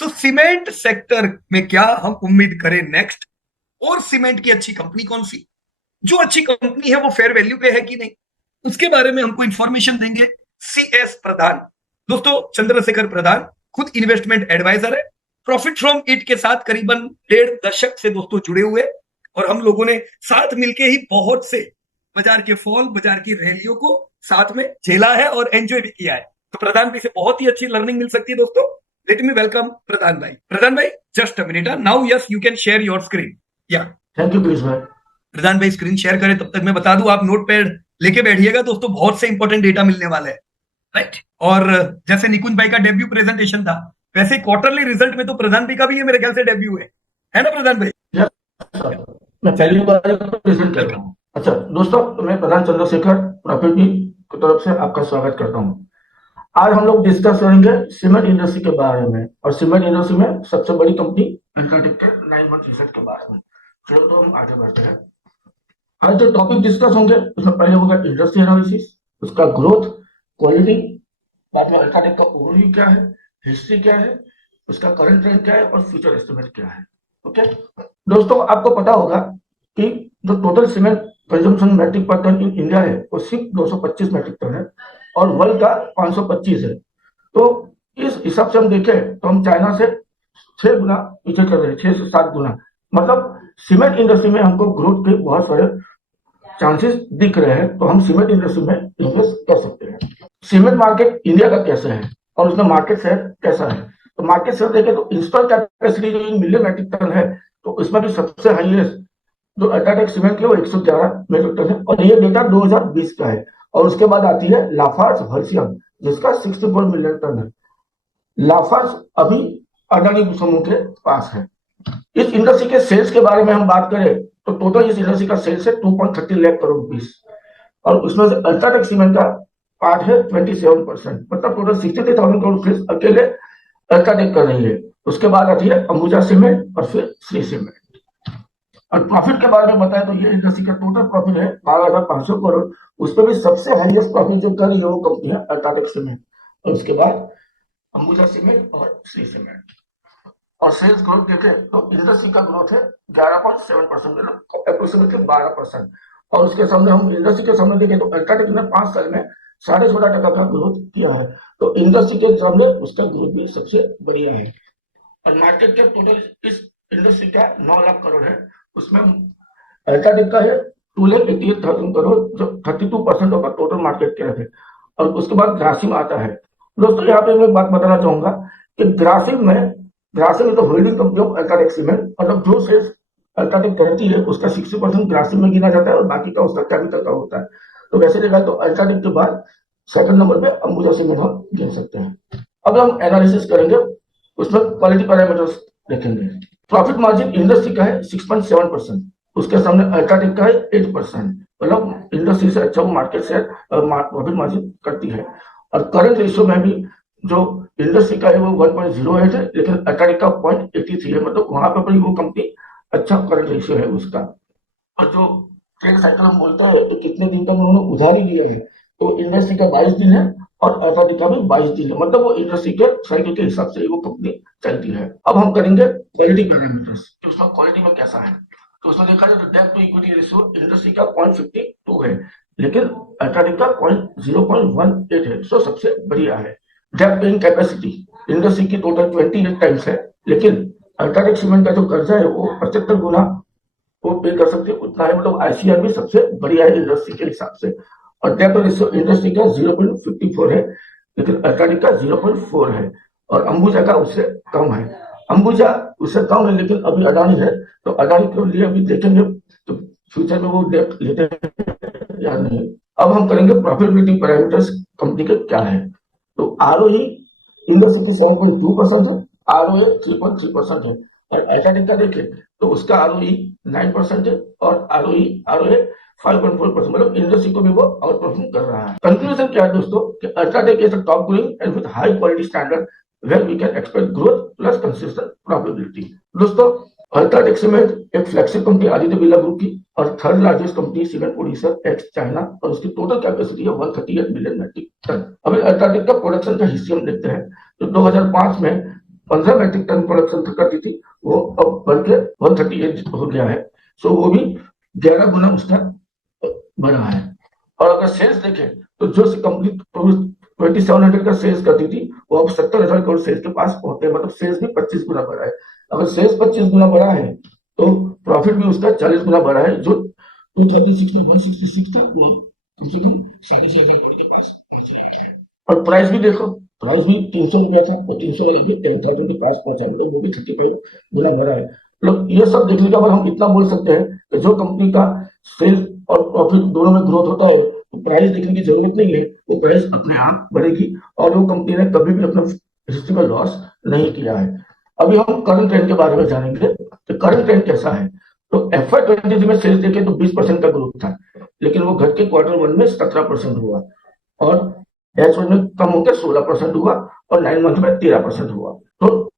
सो cement sector में क्या हम उम्मीद करें नेक्स्ट, और सीमेंट की अच्छी कंपनी कौन सी, जो अच्छी कंपनी है वो फेयर वैल्यू पे है कि नहीं, उसके बारे में हमको इंफॉर्मेशन देंगे CS प्रधान। दोस्तों चंद्रशेखर प्रधान खुद इन्वेस्टमेंट एडवाइजर है, प्रॉफिट फ्रॉम इट के साथ करीबन 1.5 दशक से दोस्तों जुड़े हुए, और हम लोगों ने साथ मिलके ही बहुत से बाजार के फॉल, बाजार की रैलियों को साथ में झेला है और एंजॉय भी किया है। तो प्रधान भाई से बहुत ही अच्छी लर्निंग मिल सकती है दोस्तों। लेट मी वेलकम प्रधान भाई। प्रधान भाई just a minute, now yes you can share your screen. या थैंक यू पीयूष भाई। प्रधान भाई स्क्रीन शेयर करें, तब तक मैं बता दूं आप नोट पैड लेके बैठिएगा दोस्तों, बहुत से इंपॉर्टेंट डेटा मिलने वाले हैं, राइट। और जैसे निकुंज भाई का डेब्यू प्रेजेंटेशन था, वैसे क्वार्टरली रिजल्ट में तो प्रधान भाई का भी ये मेरे ख्याल से डेब्यू है ना प्रधान भाई? यस सर, मैं पहली बार प्रेजेंट कर रहा वेलकम। हूँ। अच्छा दोस्तों, मैं प्रधान चंद्रशेखर प्रॉपर्टी की तरफ से आपका स्वागत करता हूँ। आज हम लोग डिस्कस करेंगे सीमेंट इंडस्ट्री के बारे में, और सीमेंट इंडस्ट्री में सबसे बड़ी कंपनी अल्ट्राटेक के 9 मंथ रिसर्च के बारे में। चलो तो हम आगे बढ़ते हैं। आज जो टॉपिक डिस्कस होंगे उसमें पहले होगा इंडस्ट्री एनालिसिस, उसका ग्रोथ, क्वालिटी, बाद में अल्ट्राटेक का ओवरव्यू क्या है, हिस्ट्री क्या है, उसका करंट ट्रेंड क्या है और फ्यूचर एस्टिमेट क्या है। ओके दोस्तों, आपको पता होगा कि जो टोटल सीमेंट कंजम्पशन मैट्रिक पर टन इन इंडिया है वो सिर्फ 225 मैट्रिक टन है, और वर्ल्ड का 525 है। तो इस हिसाब से हम देखें तो हम चाइना से 6 गुना पीछे चल रहे हैं, 6 से 7 गुना। मतलब सीमेंट इंडस्ट्री में हमको ग्रोथ के बहुत सारे चांसेस दिख रहे हैं, तो हम सीमेंट इंडस्ट्री में इन्वेस्ट कर सकते हैं। सीमेंट मार्केट इंडिया का कैसा है और उसमें मार्केट शेयर कैसा है, तो मार्केट शेयर देखें तो इंस्टॉल कैपेसिटी जो इन मिलियन मैट्रिक टन है, तो उसमें भी सबसे हाईएस्ट जो अल्ट्राटेक सीमेंट की वो 111 मैट्रिक टन है, और ये डेटा 2020 का है। और उसके बाद आती है लाफार्ज हल्सियम, जिसका 64 मिलियन टन है। लाफार्ज अभी अडानी समूह के पास है। इस इंडस्ट्री के सेल्स के बारे में हम बात करें तो टोटल इस इंडस्ट्री का सेल्स है 2.30 लाख करोड़ रुपीस, और उसमें से अल्ट्राटेक सीमेंट का पार्ट है 27%। मतलब टोटल 63,000 करोड़ सेल्स अकेले अल्ट्राटेक कर रही है। उसके बाद आती है अंबुजा सीमेंट और फिर श्री सीमेंट। और प्रॉफिट के बारे में बताएं तो ये इंडस्ट्री का टोटल प्रॉफिट है 12,500 करोड़। उसमें भी सबसे हाईएस्ट प्रॉफिट जो कर रही है वो कंपनी है अल्ट्राटेक सीमेंट, और उसके बाद अंबुजा सीमेंट और श्री सीमेंट। और सेल्स ग्रोथ देखें तो इंडस्ट्री का ग्रोथ है 11.7%, अप्रोक्सीमेटली 12%। और उसके सामने हम इंडस्ट्री के सामने देखें तो अल्ट्राटेक ने 5 साल में 16.5% का ग्रोथ किया है। तो इंडस्ट्री के सामने उसका ग्रोथ भी सबसे बढ़िया है। और मार्केट कैप टोटल इस इंडस्ट्री का 9 लाख करोड़ है। उसमें अल्ट्राटेक का है 2,88,000 करोड़, जो 32% ऑफ टोटल मार्केट कैप है। और उसके बाद ग्रासिम आता है। दोस्तों यहाँ पे मैं बात बताना चाहूंगा कि ग्रासिम तो holding company of UltraTech cement, मतलब जो सेल्स अल्ट्राटेक करती है उसका 60% ग्रासिम में गिना जाता है और बाकी का उसका कैपिटल का होता है। तो वैसे देखा तो अल्ट्राटेक के बाद सेकंड नंबर पे अंबुजा सीमेंट हम गिन सकते हैं। अब हम एनालिसिस करेंगे, उसमें क्वालिटी पैरामीटर्स देखेंगे। प्रॉफिट मार्जिन इंडस्ट्री का है 6.7%, उसके सामने अल्ट्राटेक का है 8%। मतलब इंडस्ट्री से अच्छा वो मार्केट शेयर प्रॉफिट मार्जिन करती है। और करंट रेशियो में भी जो इंडस्ट्री का है वो 1.08 है, लेकिन अल्ट्राटेक का 0.83 है। मतलब वहां पर वो कंपनी अच्छा करंट रेशियो है उसका। और जो ट्रेड साइकिल हम बोलते हैं तो कितने दिन तक उन्होंने उधारी लिया है, तो इंडस्ट्री का 22 दिन है और अल्ट्राटेक का भी 22 दिन है। मतलब वो इंडस्ट्री के साइकिल के हिसाब से वो कंपनी चलती है। अब हम करेंगे क्वालिटी पैरामीटर्स, तो उसमें क्वालिटी में कैसा है। तो उसमें देखा जाए तो debt to equity ratio industry का 0.52 है, लेकिन अल्ट्राटेक का 0.18 है, तो सबसे बढ़िया है। डेट पेइंग कैपेसिटी इंडस्ट्री की टोटल 28 टाइम्स है, लेकिन अल्ट्राटेक सीमेंट का जो कर्जा है वो 75 गुना वो पे कर सकते हैं, उतना है। मतलब आईसीआर भी सबसे बढ़िया है इंडस्ट्री के हिसाब से। और डेट रेशियो इंडस्ट्री का 0.54 है, लेकिन अल्ट्राटेक का 0.4 है, और अंबुजा का उससे कम है। अंबुजा उससे कम है लेकिन अभी अडानी है, तो अडानी के लिए अभी देखेंगे तो फ्यूचर में वो डेट लेते हैं या नहीं। अब हम करेंगे प्रॉफिटेबिलिटी पैरामीटर्स कंपनी के क्या है। तो आरओई इंडस्ट्री की 7.2% है, आरओए 3.3% है। और अल्ट्राटेक का देखें तो उसका आरओई 9% है और आरओए 5.4%। मतलब इंडस्ट्री को भी वो आउट परफॉर्म कर रहा है। कंक्लूजन क्या है दोस्तों कि UltraTech is a top growing and with high quality standard where we can expect growth plus consistent profitability. दोस्तों अल्ट्राटेक सीमेंट एक flagship company Aditya Birla group की, और third largest company cement producer ex China, और उसकी टोटल कैपेसिटी है 138 million metric ton. अभी UltraTech का production का हिस्ट्री हम देखते हैं तो 2005 में 15 मैट्रिक टन प्रोडक्शन तक करती थी, वो अब बढ़ के 138 हो गया है। सो वो भी 11 गुना उसका बढ़ा है। और अगर सेल्स देखें तो जो कंपनी 2700 का सेल्स करती थी वो अब 70,000 करोड़ सेल्स के पास पहुंचे, मतलब सेल्स भी 25 गुना बढ़ा है। अगर सेल्स 25 गुना बढ़ा है तो प्रॉफिट भी उसका 40 गुना बढ़ा है। जो 2006 में 166 था वो कम से कम 6,500 करोड़ के पास पहुंच रहा है। और प्राइस भी देखो, प्राइस भी 300 रुपया था, वो 300 वाला भी 10,000 के पास पहुंचा है, मतलब वो भी 35 गुना बढ़ा है। मतलब ये सब देखने के बाद हम इतना बोल सकते हैं कि जो कंपनी का सेल्स और प्रॉफिट दोनों में ग्रोथ होता है तो प्राइस देखने की जरूरत नहीं है, वो प्राइस अपने आप बढ़ेगी। और वो कंपनी ने कभी भी अपना हिस्ट्री में लॉस नहीं किया है। अभी हम करंट ट्रेंड के बारे में जानेंगे कि करंट ट्रेंड कैसा है। तो FY23 में सेल्स देखें तो 20% का ग्रोथ था, लेकिन वो घट के Q1 में 17% हुआ, और H1 में कम होकर 16% हुआ, और 9 मंथ में 13% हुआ। तो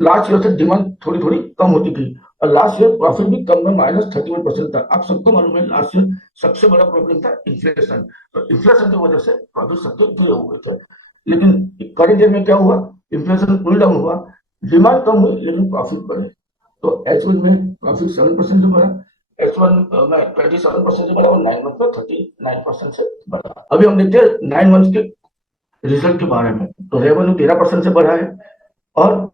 लास्ट ईयर से डिमांड थोड़ी थोड़ी कम होती थी, और लास्ट ईयर प्रॉफिट भी कम में -31% था। आप सबको मालूम है लास्ट ईयर सबसे बड़ा प्रॉब्लम था इन्फ्लेशन, तो इन्फ्लेशन की वजह से प्रॉफिट सबके गिरे हुए थे। लेकिन करंट ईयर में क्या हुआ, इन्फ्लेशन कूल डाउन हुआ, डिमांड कम हुई लेकिन प्रॉफिट बढ़े। तो H1 में प्रॉफिट 7% से बढ़ा, H1 में 27% से बढ़ा, और 9 मंथ में 39% से बढ़ा। अभी हम देखते हैं 9 मंथ के रिजल्ट के बारे में। तो रेवेन्यू 13% से बढ़ा है, और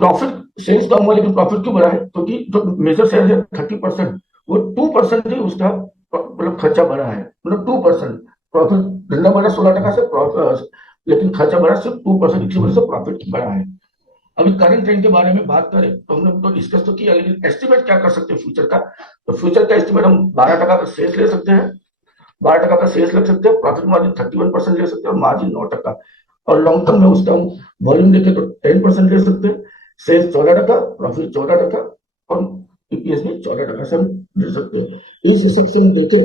प्रॉफिट सेल्स कम हुआ लेकिन प्रॉफिट क्यों बढ़ा है, क्योंकि जो मेजर सेल्स है 30%, वो 2% ही उसका मतलब खर्चा बढ़ा है, मतलब 2%। प्रॉफिट धंधा बढ़ा 16% से, लेकिन खर्चा बढ़ा सिर्फ 2%, इसी वजह से प्रॉफिट बढ़ा है। अभी करंट ट्रेंड के बारे में बात करें तो हमने तो डिस्कस तो किया, लेकिन एस्टिमेट क्या कर सकते हैं फ्यूचर का। तो फ्यूचर का एस्टिमेट हम 12% का सेल्स ले सकते हैं, 12% का सेल्स लग सकते हैं, प्रॉफिट मार्जिन 31% ले सकते हैं, और मार्जिन 9%। और लॉन्ग टर्म में उसका हम वॉल्यूम देखें तो 10% ले सकते हैं, सेल्स 14%, प्रॉफिट 14%, और ईपीएस भी 14% से हम ले सकते हैं। इस हिसाब से हम देखें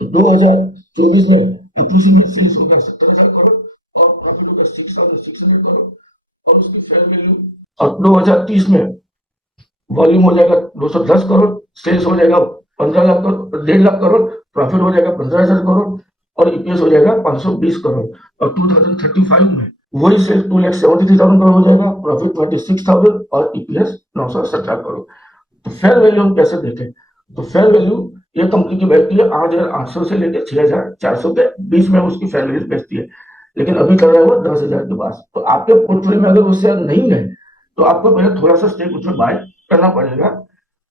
तो 2024 में अप्रोक्सीमेट सेल्स होगा 70,000 करोड़, और प्रॉफिट होगा 6,600 करोड़, और उसकी फेयर वैल्यू। और 2030 में वॉल्यूम हो जाएगा 210 करोड़, सेल्स हो जाएगा 15 लाख करोड़, 1.5 लाख करोड़, प्रॉफिट हो जाएगा 15,000 करोड़, और ईपीएस हो जाएगा 520 करोड़। और 2035 में वही सेल्स 2,73,000 करोड़ हो जाएगा, प्रॉफिट 26,000, और ईपीएस 917 करोड़। तो फेयर वैल्यू हम कैसे देखें, तो फेयर वैल्यू ये कंपनी की बैठती है 8,800 से लेकर 6,400 के बीच में उसकी फेयर वैल्यू बेचती है, लेकिन अभी कर रहा है वो 10,000 के पास। तो आपके पोर्टफोलियो में अगर उससे नहीं है तो आपको पहले थोड़ा सा स्टेक उसमें बाय करना पड़ेगा,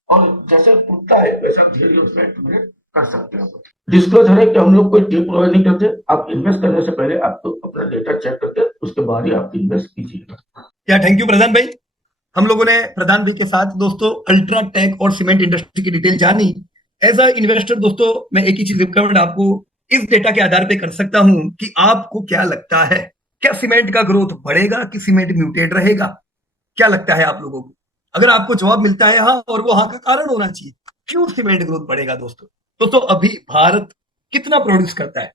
और जैसे उठता है वैसे धीरे धीरे उसमें एक्यूमुलेट कर सकते हैं। डिस्क्लोजर है कि हम लोग कोई टिप प्रोवाइड नहीं करते, आप इन्वेस्ट करने से पहले आपको अपना डेटा चेक करके उसके बाद ही आप इन्वेस्ट कीजिएगा। क्या थैंक यू प्रधान भाई। हम लोगों ने प्रधान भाई के साथ दोस्तों अल्ट्राटेक और सीमेंट इंडस्ट्री की डिटेल जानी। एज अ इन्वेस्टर दोस्तों मैं एक ही चीज रिकमेंड आपको इस डेटा के आधार पे कर सकता हूं कि आपको क्या लगता है, क्या सीमेंट का ग्रोथ बढ़ेगा कि सीमेंट म्यूटेड रहेगा? क्या लगता है आप लोगों को? अगर आपको जवाब मिलता है हाँ, और वो हाँ का कारण होना चाहिए क्यों सीमेंट ग्रोथ बढ़ेगा दोस्तों। दोस्तों अभी भारत कितना प्रोड्यूस करता है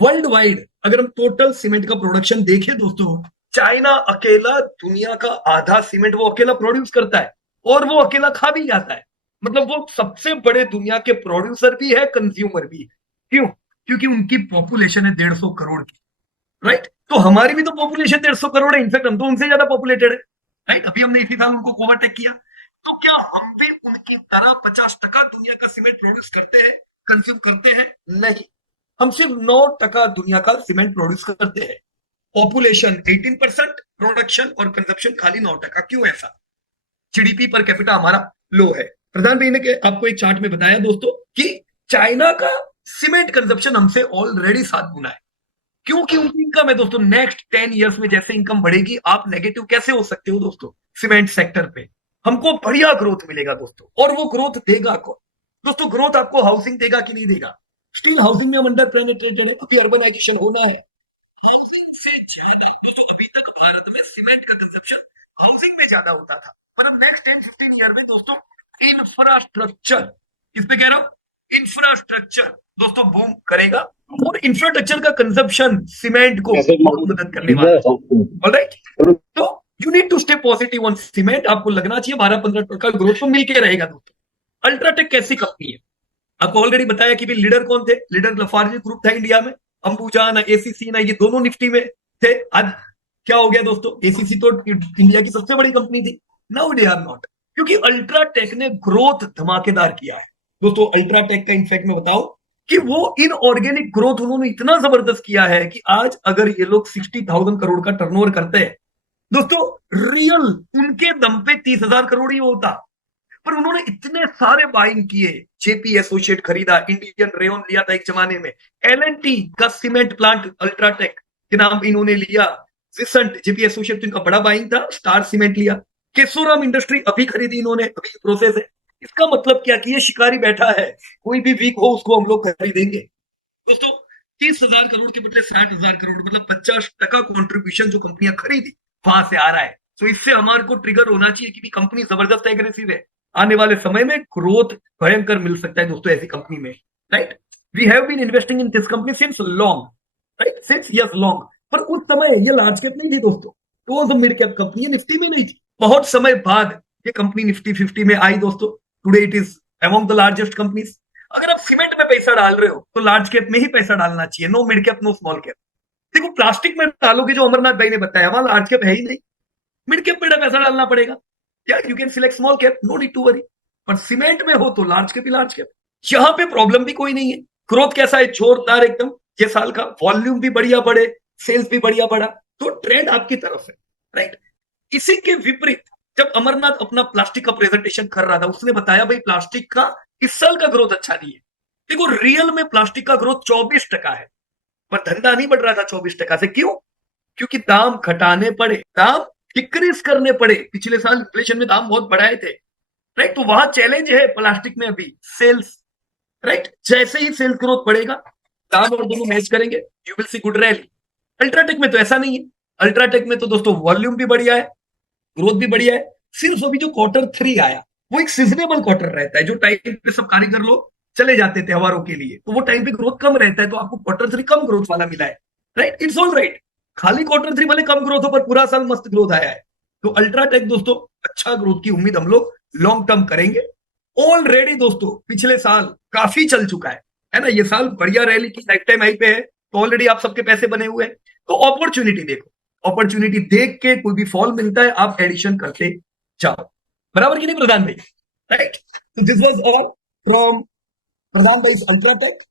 वर्ल्ड वाइड? अगर हम टोटल सीमेंट का प्रोडक्शन देखें दोस्तों, चाइना अकेला दुनिया का आधा सीमेंट वो अकेला प्रोड्यूस करता है, और वो अकेला खा भी जाता है। मतलब वो सबसे बड़े दुनिया के प्रोड्यूसर भी है, कंज्यूमर भी है। क्यों? क्योंकि उनकी पॉपुलेशन है 150 करोड़ की, राइट? तो हमारी भी तो पॉपुलेशन 150 करोड़ है, इनफैक्ट हम तो उनसे ज्यादा पॉपुलेटेड है, राइट? अभी हमने इसी साल उनको ओवरटेक किया। तो क्या हम भी उनकी तरह 50% दुनिया का सीमेंट प्रोड्यूस करते हैं, कंज्यूम करते हैं? नहीं, हम सिर्फ 9% दुनिया का सीमेंट प्रोड्यूस करते हैं। पॉपुलेशन 18%, प्रोडक्शन और कंजप्शन खाली 9%। क्यों ऐसा? जीडीपी पर कैपिटा हमारा लो है। प्रधान भाई ने आपको एक चार्ट में बताया दोस्तों कि चाइना का सीमेंट कंजप्शन हमसे ऑलरेडी 7 गुना है। क्योंकि उनकी इनकम है दोस्तों, नेक्स्ट 10 इयर्स में जैसे इनकम बढ़ेगी, आप नेगेटिव कैसे हो सकते हो दोस्तों? सीमेंट सेक्टर पे हमको बढ़िया ग्रोथ मिलेगा दोस्तों, और वो ग्रोथ देगा कौन? दोस्तों ग्रोथ आपको हाउसिंग देगा कि नहीं देगा? स्टिल हाउसिंग में हम अंडर पेनिट्रेटेड है, अभी अर्बनाइजेशन होना है। हाउसिंग से ज्यादा दोस्तों अभी तक भारत में सीमेंट का कंजप्शन हाउसिंग में ज्यादा होता था, पर अब नेक्स्ट 10-15 ईयर में दोस्तों इंफ्रास्ट्रक्चर, किस पे कह रहा हूं? इंफ्रास्ट्रक्चर दोस्तों बूम करेगा, और इंफ्रास्ट्रक्चर का कंजप्शन सीमेंट को बहुत मदद करने वाला है। ऑलराइट, तो you need to stay positive on cement. आपको लगना चाहिए 12-15% ग्रोथ तो मिलके रहेगा दोस्तों। अल्ट्राटेक कैसी कंपनी है? आपको ऑलरेडी बताया कि भी लीडर कौन थे। लीडर लफार्जी ग्रुप था इंडिया में, अंबुजा ना एसीसी ना ये दोनों निफ्टी में थे। आज क्या हो गया दोस्तों, एसीसी तो इंडिया की सबसे बड़ी कंपनी थी, नाउ दे आर नॉट, क्योंकि अल्ट्राटेक ने ग्रोथ धमाकेदार किया है दोस्तों। अल्ट्राटेक का इनफैक्ट मैं बताऊं कि वो इनऑर्गेनिक ग्रोथ उन्होंने इतना जबरदस्त किया है कि आज अगर ये लोग 60,000 करोड़ का टर्नओवर करते हैं दोस्तों, रियल उनके दम पे 30,000 करोड़ ही होता, पर उन्होंने इतने सारे बाइंग किए। जेपी एसोसिएट खरीदा, इंडियन रेयन लिया था एक जमाने में, एलएनटी का सीमेंट प्लांट अल्ट्राटेक के नाम पे इन्होंने लिया, विसेंट जेपी एसोसिएट इनका बड़ा बाइंग था, स्टार सीमेंट लिया, केशोराम इंडस्ट्री अभी खरीदी इन्होंने, अभी प्रोसेस है। इसका मतलब क्या कि ये शिकारी बैठा है, कोई भी वीक हो उसको हम लोग खरीदेंगे दोस्तों। 30,000 करोड़ के बदले 60,000 करोड़, मतलब 50% कॉन्ट्रीब्यूशन जो कंपनियां खरीदी वहां से आ रहा है। तो इससे हमारे को ट्रिगर होना चाहिए कि कंपनी जबरदस्त एग्रेसिव है, आने वाले समय में ग्रोथ भयंकर मिल सकता है दोस्तों ऐसी कंपनी में, right. We have been investing in this company since long, right, since yes long. पर उस समय ये लार्ज कैप नहीं थी दोस्तों, तो वो मिड कैप कंपनी है, निफ्टी में नहीं थी। बहुत समय बाद ये कंपनी निफ्टी 50 में आई दोस्तों। Today it is among the largest companies. अगर आप सीमेंट में पैसा डाल रहे हो तो लार्ज कैप में ही पैसा डालना चाहिए, no mid cap no small cap. देखो प्लास्टिक में डालोगे जो अमरनाथ भाई ने बताया, वहां लार्ज कैप है ही नहीं, मिड कैप में पैसा डालना पड़ेगा। क्या you can select small cap, no need to worry. पर सीमेंट में हो तो लार्ज कैप ही लार्ज कैप। यहां पे प्रॉब्लम भी कोई नहीं है, ग्रोथ कैसा है, जोरदार एकदम। ये साल का वॉल्यूम भी बढ़िया बढ़े, सेल्स भी बढ़िया बढ़ा, तो ट्रेंड आपकी तरफ है, राइट। इसी के विपरीत जब अमरनाथ अपना प्लास्टिक का प्रेजेंटेशन कर रहा था, उसने बताया भाई प्लास्टिक का इस साल का ग्रोथ अच्छा नहीं है। देखो रियल में प्लास्टिक का ग्रोथ 24% है, पर धंधा नहीं बढ़ रहा था 24% से। क्यों? क्योंकि दाम घटाने पड़े, दाम डिक्रीज करने पड़े। पिछले साल इन्फ्लेशन में दाम बहुत बढ़ाए थे, राइट। तो वहां चैलेंज है प्लास्टिक में अभी सेल्स, राइट। जैसे ही सेल्स ग्रोथ बढ़ेगा, दाम और दोनों मैच करेंगे, you will see good rally. UltraTech में तो ऐसा नहीं है। अल्ट्राटेक में तो दोस्तों वॉल्यूम भी बढ़िया है, ग्रोथ भी बढ़िया है। सिर्फ अभी जो Q3 आया वो एक सीजनेबल क्वार्टर रहता है, जो टाइम पे सब कारीगर लोग चले जाते थे हवारों के लिए, तो वो टाइम पे ग्रोथ कम रहता है, तो आपको Q3 कम ग्रोथ वाला मिला है, राइट। इट्स ऑल राइट, खाली Q3 भले कम ग्रोथ हो पर पूरा साल मस्त ग्रोथ आया है। तो अल्ट्राटेक दोस्तों अच्छा ग्रोथ की उम्मीद हम लोग लॉन्ग टर्म करेंगे। ऑलरेडी दोस्तों पिछले साल काफी चल चुका है ना, ये साल बढ़िया रैली की लाइफ टाइम हाई पे है, तो ऑलरेडी आप सबके पैसे बने हुए हैं। तो अपॉर्चुनिटी देखो, अपॉर्चुनिटी देख के कोई भी फॉल मिलता है आप एडिशन करते जाओ, बराबर की नहीं प्रधान भाई, right. This was all from Pradhan भाई अल्ट्राटेक।